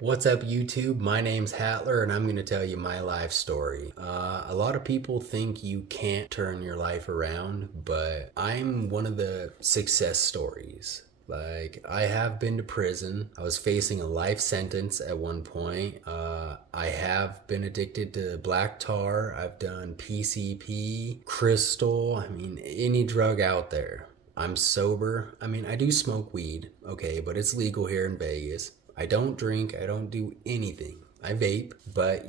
What's up, YouTube? My name's Hatler, and I'm going to tell you my life story. A lot of people think you can't turn your life around, but I'm one of the success stories. Like, I have been to prison. I was facing a life sentence at one point. I have been addicted to black tar. I've done PCP, crystal, any drug out there. I'm sober. I do smoke weed, okay, but it's legal here in Vegas. I don't drink, I don't do anything. I vape, but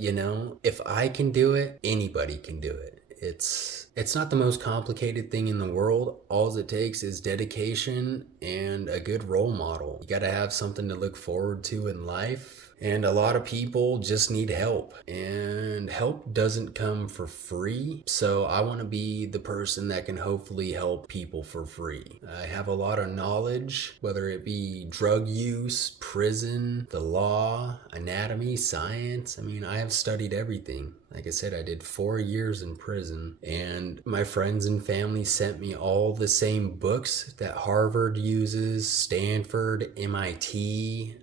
if I can do it, anybody can do it. It's not the most complicated thing in the world. All it takes is dedication and a good role model. You got to have something to look forward to in life. And a lot of people just need help. And help doesn't come for free. So I want to be the person that can hopefully help people for free. I have a lot of knowledge, whether it be drug use, prison, the law, anatomy, science. I have studied everything. Like I said, I did 4 years in prison, and my friends and family sent me all the same books that Harvard uses, Stanford, MIT.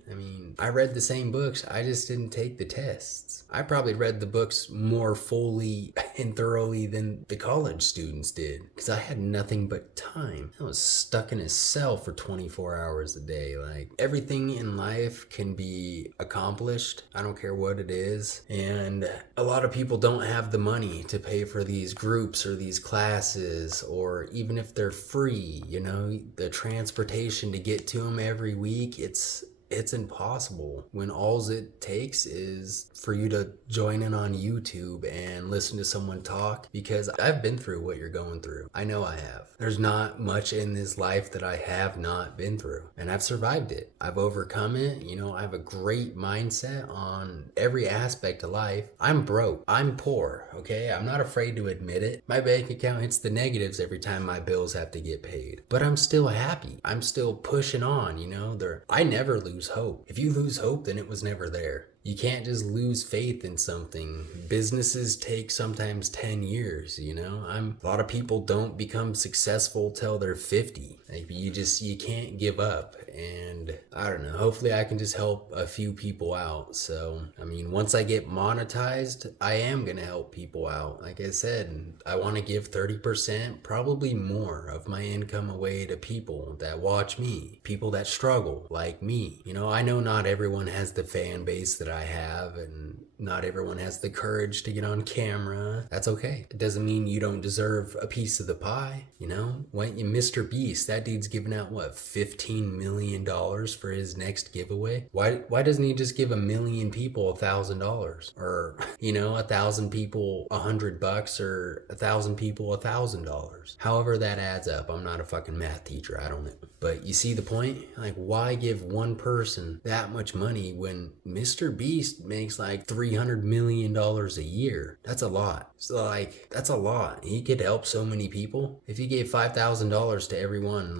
I read the same books, I just didn't take the tests. I probably read the books more fully and thoroughly than the college students did, because I had nothing but time. I was stuck in a cell for 24 hours a day. Like, everything in life can be accomplished. I don't care what it is. And a lot of people don't have the money to pay for these groups or these classes, or even if they're free, the transportation to get to them every week, it's impossible when all it takes is for you to join in on YouTube and listen to someone talk, because I've been through what you're going through. I know I have. There's not much in this life that I have not been through, and I've survived it. I've overcome it. I have a great mindset on every aspect of life. I'm broke. I'm poor, okay? I'm not afraid to admit it. My bank account hits the negatives every time my bills have to get paid, but I'm still happy. I'm still pushing on, I never lose hope. If you lose hope, then it was never there. You can't just lose faith in something. Businesses take sometimes 10 years, A lot of people don't become successful till they're 50. Like, you can't give up. And I don't know, hopefully I can just help a few people out. So, once I get monetized, I am going to help people out. Like I said, I want to give 30%, probably more, of my income away to people that watch me, people that struggle like me. I know not everyone has the fan base that I have, and not everyone has the courage to get on camera. That's okay. It doesn't mean you don't deserve a piece of the pie. When you Mr. Beast, that dude's giving out what, $15 million for his next giveaway? Why doesn't he just give 1 million people $1,000, or 1,000 people $100, or 1,000 people $1,000? However that adds up. I'm not a fucking math teacher. I don't know. But you see the point? Like, why give one person that much money when Mr. Beast makes like $300 million a year? That's a lot. So, that's a lot. He could help so many people. If he gave $5,000 to everyone,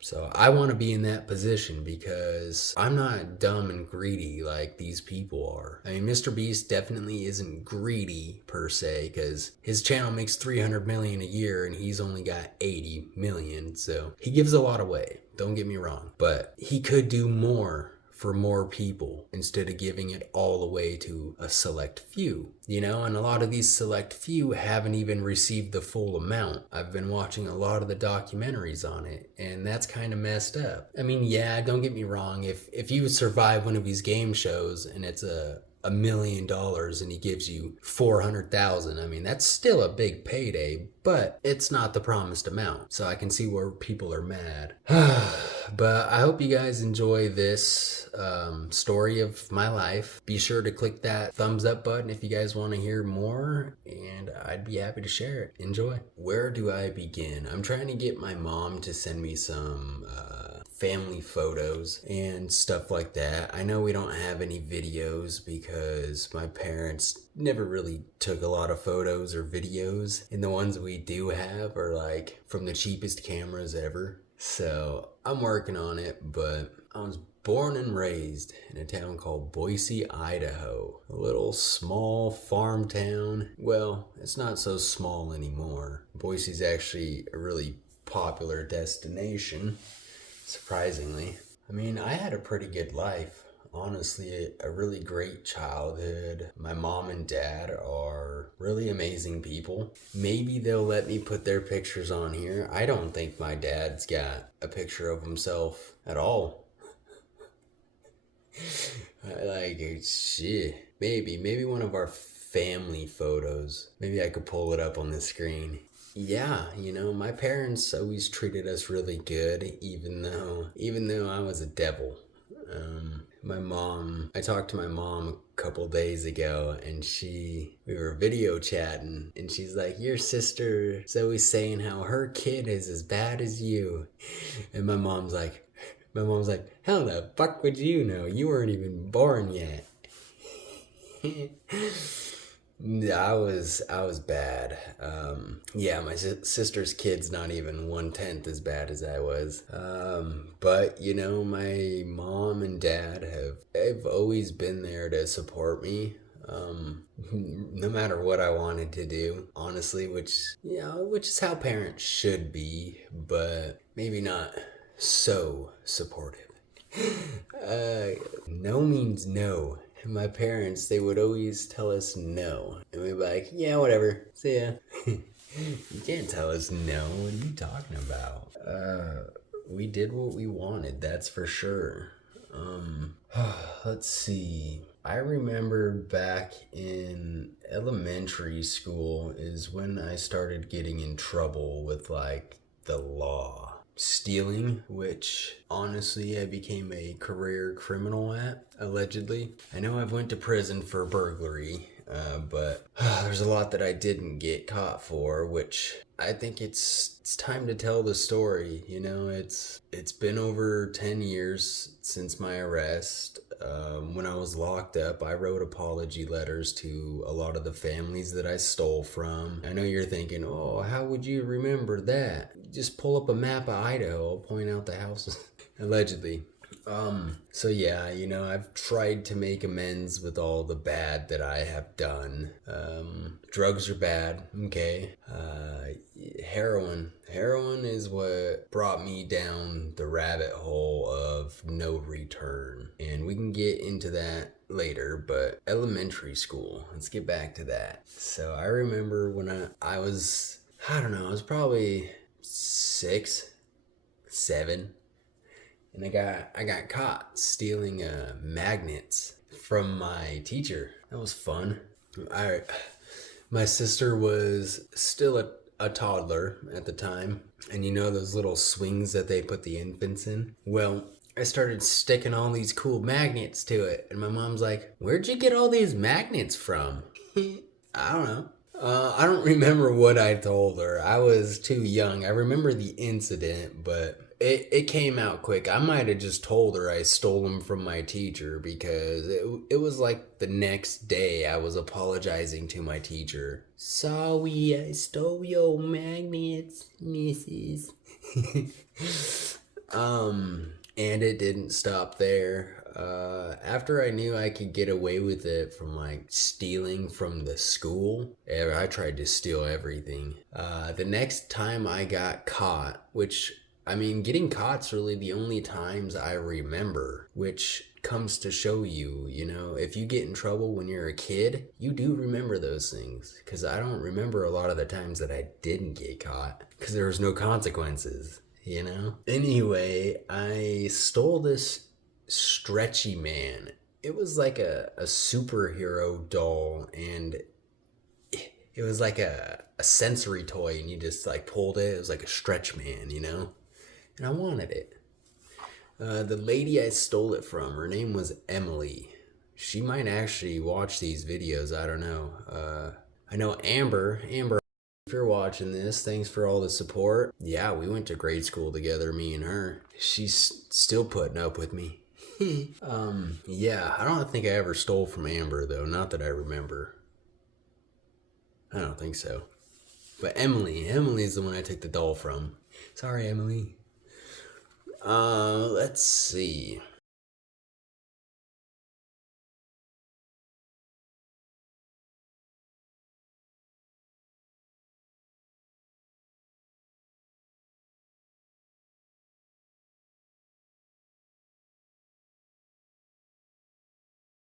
so I want to be in that position, because I'm not dumb and greedy like these people are. Mr. Beast definitely isn't greedy per se, because his channel makes 300 million a year and he's only got 80 million. So he gives a lot away. Don't get me wrong, but he could do more for more people instead of giving it all away to a select few, and a lot of these select few haven't even received the full amount. I've been watching a lot of the documentaries on it, and that's kind of messed up. Yeah, don't get me wrong. If you survive one of these game shows and it's $1 million and he gives you 400,000, that's still a big payday, but it's not the promised amount. So I can see where people are mad. But I hope you guys enjoy this story of my life. Be sure to click that thumbs up button if you guys want to hear more, and I'd be happy to share it. Enjoy. Where do I begin? I'm trying to get my mom to send me some family photos and stuff like that. I know we don't have any videos because my parents never really took a lot of photos or videos, and the ones we do have are like from the cheapest cameras ever. So I'm working on it, but I was born and raised in a town called Boise, Idaho. A little small farm town. Well, it's not so small anymore. Boise's actually a really popular destination, surprisingly. I had a pretty good life. honestly a really great childhood. My mom and dad are really amazing people. Maybe they'll let me put their pictures on here. I don't think my dad's got a picture of himself at all. Like, shit. Maybe one of our family photos. Maybe I could pull it up on the screen. Yeah, my parents always treated us really good, even though I was a devil. I talked to my mom a couple days ago, and we were video chatting, and she's like, "Your sister is always saying how her kid is as bad as you," and my mom's like, "How the fuck would you know? You weren't even born yet." I was bad. Yeah, my sister's kid's not even 1/10 as bad as I was. But my mom and dad have always been there to support me. No matter what I wanted to do, honestly, which is how parents should be, but maybe not so supportive. No means no. My parents, they would always tell us no. And we'd be like, yeah, whatever. See ya. You can't tell us no. What are you talking about? We did what we wanted, that's for sure. Let's see. I remember back in elementary school is when I started getting in trouble with like the law. Stealing, which honestly I became a career criminal at, allegedly. I know I've went to prison for burglary, but there's a lot that I didn't get caught for, which I think it's time to tell the story. It's been over 10 years since my arrest. When I was locked up, I wrote apology letters to a lot of the families that I stole from. I know you're thinking, oh, how would you remember that? Just pull up a map of Idaho, I'll point out the houses. Allegedly. So yeah, I've tried to make amends with all the bad that I have done. Drugs are bad, okay. Heroin. Heroin is what brought me down the rabbit hole of no return. And we can get into that later, but elementary school, let's get back to that. So I remember when I was, I don't know, I was probably 6, 7. And I got caught stealing magnets from my teacher. That was fun. My sister was still a toddler at the time, and those little swings that they put the infants in? Well, I started sticking all these cool magnets to it, and my mom's like, "Where'd you get all these magnets from?" I don't know. I don't remember what I told her. I was too young. I remember the incident, but it came out quick. I might have just told her I stole them from my teacher, because it was like the next day I was apologizing to my teacher. "Sorry, I stole your magnets, missus." And it didn't stop there. After I knew I could get away with it from like stealing from the school, I tried to steal everything. The next time I got caught, which, I mean, getting caught's really the only times I remember, which comes to show you, if you get in trouble when you're a kid, you do remember those things. Because I don't remember a lot of the times that I didn't get caught, because there was no consequences. Anyway, I stole this stretchy man. It was like a superhero doll, and it was like a sensory toy, and you just like pulled it. It was like a stretch man, and I wanted it. The lady I stole it from, her name was Emily. She might actually watch these videos, I don't know. I know Amber, if you're watching this, thanks for all the support. Yeah, we went to grade school together, me and her. She's still putting up with me. Yeah, I don't think I ever stole from Amber, though. Not that I remember. I don't think so. But Emily's the one I took the doll from. Sorry, Emily. Let's see.